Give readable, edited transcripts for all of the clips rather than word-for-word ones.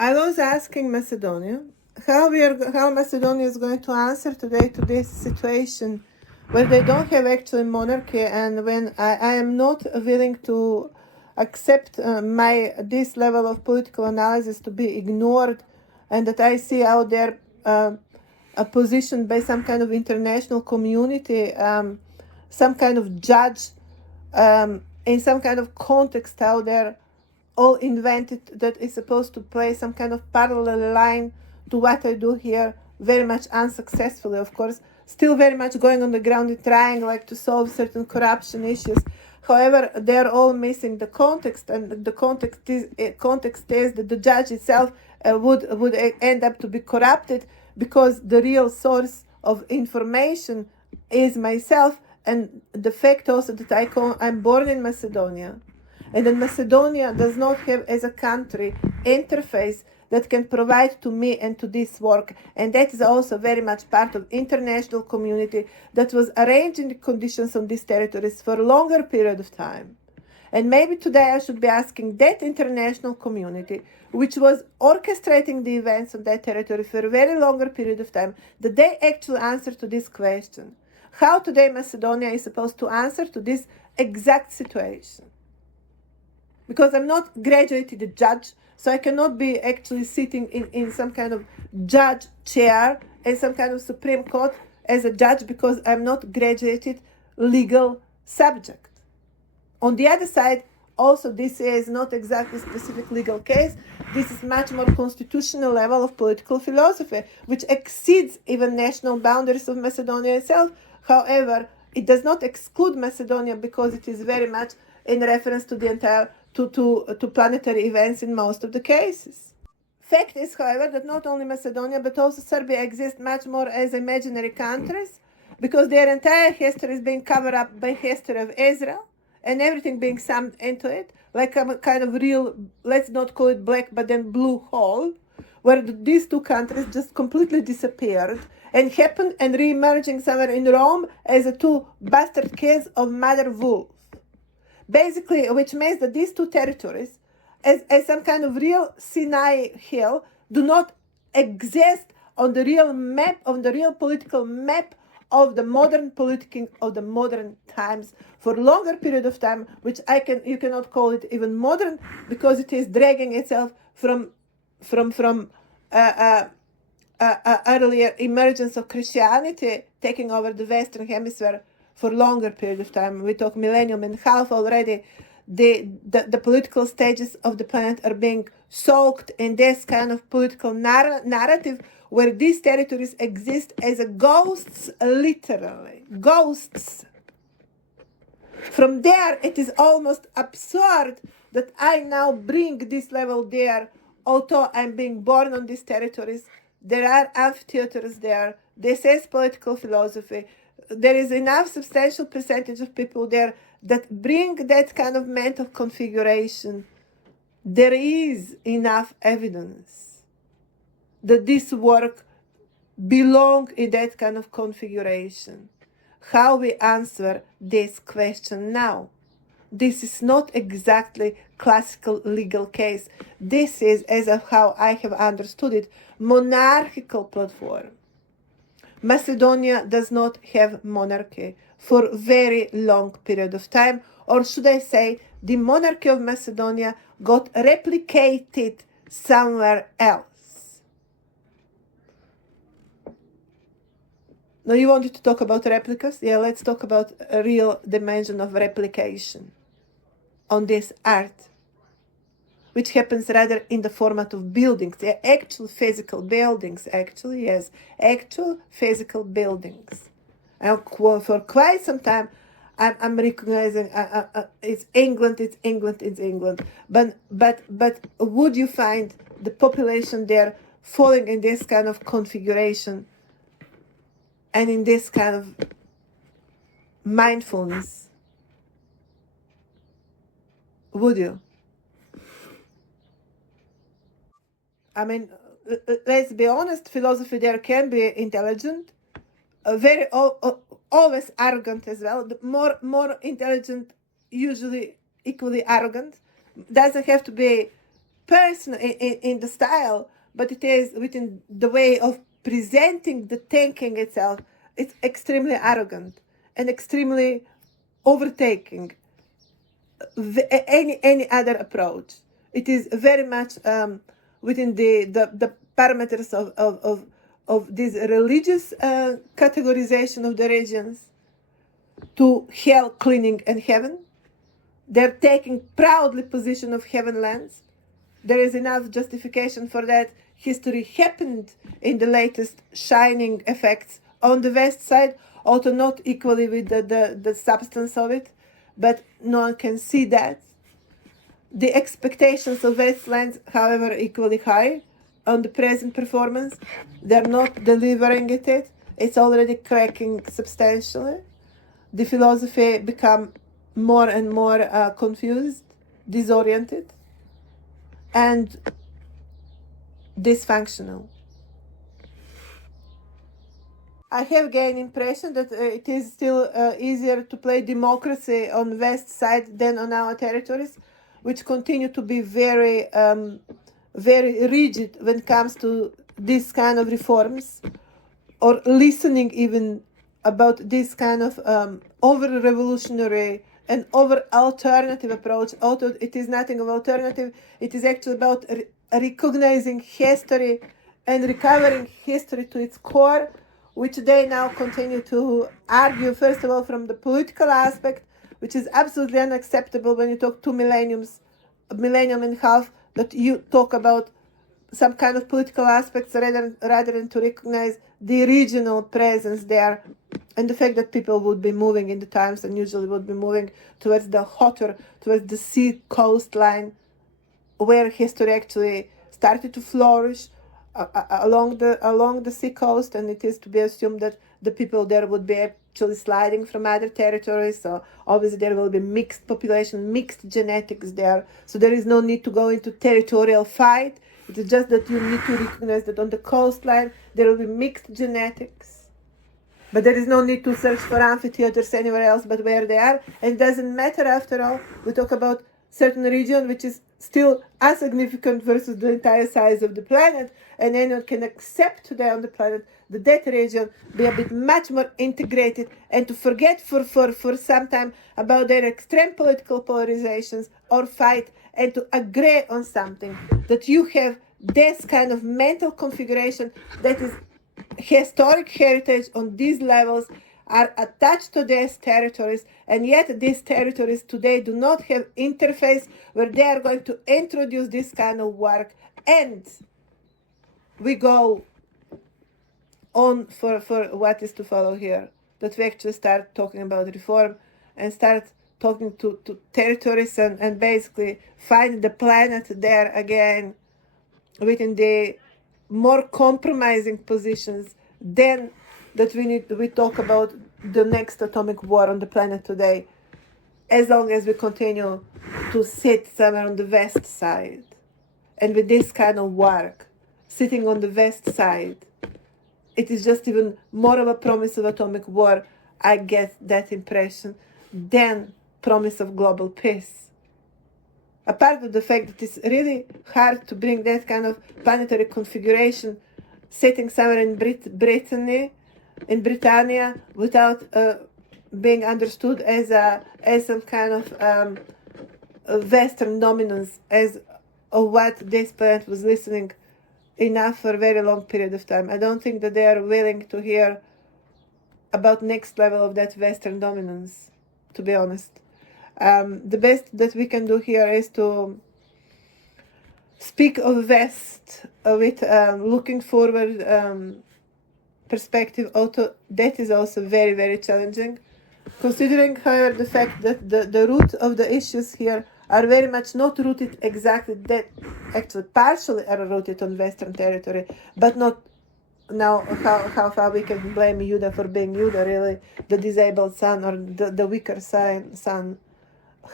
I was asking Macedonia how Macedonia is going to answer today to this situation where they don't have actually monarchy, and when I am not willing to accept this level of political analysis to be ignored, and that I see out there a position by some kind of international community, some kind of judge, in some kind of context out there, all invented, that is supposed to play some kind of parallel line to what I do here, very much unsuccessfully, of course, still very much going on the ground and trying like to solve certain corruption issues. However, they're all missing the context, and the context is that the judge itself would end up to be corrupted, because the real source of information is myself, and the fact also that I'm born in Macedonia, and that Macedonia does not have as a country interface that can provide to me and to this work. And that is also very much part of international community that was arranging the conditions on these territories for a longer period of time. And maybe today I should be asking that international community, which was orchestrating the events on that territory for a very longer period of time, that they actually answer to this question. How today Macedonia is supposed to answer to this exact situation? Because I'm not graduated judge, so I cannot be actually sitting in some kind of judge chair in some kind of Supreme Court as a judge, because I'm not graduated legal subject. On the other side, also this is not exactly specific legal case. This is much more constitutional level of political philosophy, which exceeds even national boundaries of Macedonia itself. However, it does not exclude Macedonia, because it is very much in reference to the entire to planetary events in most of the cases. Fact is, however, that not only Macedonia but also Serbia exist much more as imaginary countries, because their entire history is being covered up by history of Israel, and everything being summed into it, like a kind of real, let's not call it black, but then blue hole, where these two countries just completely disappeared and happened and re-emerging somewhere in Rome as the two bastard kids of Mother Wolf. Basically, which means that these two territories, as some kind of real Sinai hill, do not exist on the real map, on the real political map of the modern politicking of the modern times for a longer period of time, which you cannot call it even modern, because it is dragging itself from earlier emergence of Christianity taking over the Western Hemisphere for longer period of time. We talk millennium and a half already. The political stages of the planet are being soaked in this kind of political narrative, where these territories exist as a ghosts, literally ghosts. From there, it is almost absurd that I now bring this level there, although I'm being born on these territories. There are amphitheaters there. This is political philosophy. There is enough substantial percentage of people there that bring that kind of mental configuration. There is enough evidence that this work belong in that kind of configuration. How we answer this question now? This is not exactly classical legal case. This is, as of how I have understood it, monarchical platform. Macedonia does not have monarchy for a very long period of time, or should I say, the monarchy of Macedonia got replicated somewhere else. Now you wanted to talk about replicas? Yeah, let's talk about a real dimension of replication on this art, which happens rather in the format of buildings. They're actual physical buildings, actually, yes, actual physical buildings. And for quite some time, I'm recognizing it's England. But would you find the population there falling in this kind of configuration and in this kind of mindfulness? Would you? I mean, let's be honest, philosophy there can be intelligent, very always arrogant as well. More intelligent, usually equally arrogant. Doesn't have to be person in the style, but it is within the way of presenting the thinking itself. It's extremely arrogant and extremely overtaking any other approach. It is very much within the parameters of this religious categorization of the regions to hell, cleaning, and heaven. They're taking proudly position of heaven lands. There is enough justification for that. History happened in the latest shining effects on the west side, although not equally with the substance of it, but no one can see that. The expectations of Westlands, however, are equally high on the present performance. They're not delivering it. It's already cracking substantially. The philosophy become more and more confused, disoriented, and dysfunctional. I have gained impression that it is still easier to play democracy on west side than on our territories, which continue to be very, very rigid when it comes to this kind of reforms, or listening even about this kind of over-revolutionary and over-alternative approach. Although it is nothing of alternative, it is actually about recognizing history and recovering history to its core, which they now continue to argue, first of all, from the political aspect, which is absolutely unacceptable when you talk 2 millennium and a half, that you talk about some kind of political aspects rather than to recognize the regional presence there, and the fact that people would be moving in the times and usually would be moving towards the sea coastline, where history actually started to flourish along the sea coast, and it is to be assumed that the people there would be actually sliding from other territories. So obviously there will be mixed population, mixed genetics there. So there is no need to go into territorial fight. It is just that you need to recognize that on the coastline there will be mixed genetics. But there is no need to search for amphitheaters anywhere else but where they are. And it doesn't matter, after all. We talk about certain region which is still insignificant versus the entire size of the planet, and anyone can accept today on the planet that region be a bit much more integrated, and to forget for some time about their extreme political polarizations or fight, and to agree on something, that you have this kind of mental configuration that is historic heritage on these levels, are attached to these territories, and yet these territories today do not have interface where they are going to introduce this kind of work. And we go on for what is to follow here, that we actually start talking about reform and start talking to territories and basically find the planet there again within the more compromising positions than that we talk about the next atomic war on the planet today, as long as we continue to sit somewhere on the west side. And with this kind of work, sitting on the west side, it is just even more of a promise of atomic war, I get that impression, than promise of global peace. Apart from the fact that it's really hard to bring that kind of planetary configuration sitting somewhere in Britannia without being understood as some kind of Western dominance, as of what this planet was listening enough for a very long period of time. I don't think that they are willing to hear about next level of that Western dominance, to be honest. The best that we can do here is to speak of West with looking forward perspective. Although that is also very, very challenging, considering, however, the fact that the root of the issues here are very much not rooted exactly that, actually partially are rooted on Western territory, but not now how far we can blame Yuda for being Yuda, really, the disabled son or the weaker son.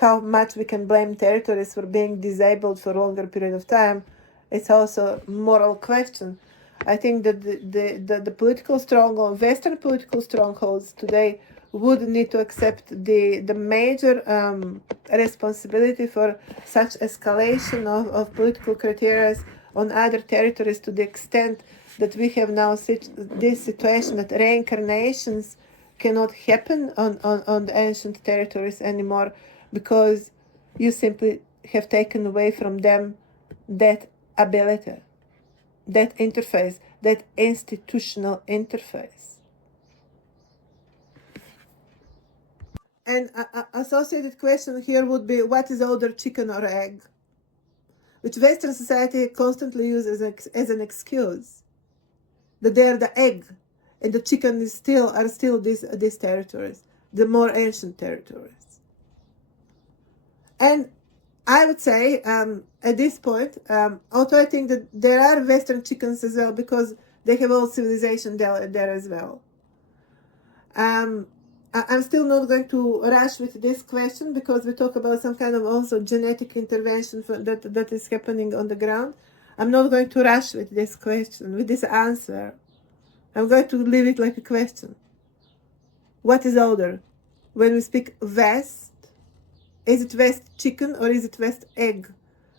How much we can blame territories for being disabled for a longer period of time, it's also a moral question. I think that the political stronghold, Western political strongholds today would need to accept the major responsibility for such escalation of political criteria on other territories, to the extent that we have now this situation that reincarnations cannot happen on the ancient territories anymore, because you simply have taken away from them that ability, that interface, that institutional interface. And associated question here would be, what is older, chicken or egg? Which Western society constantly uses as an excuse, that they are the egg and the chicken are still these territories, the more ancient territories. And I would say at this point, although I think that there are Western chickens as well, because they have all civilization there as well. I'm still not going to rush with this question, because we talk about some kind of also genetic intervention that is happening on the ground. I'm not going to rush with this question, with this answer. I'm going to leave it like a question. What is older? When we speak West, is it West chicken or is it West egg?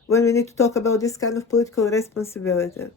When we need to talk about this kind of political responsibility.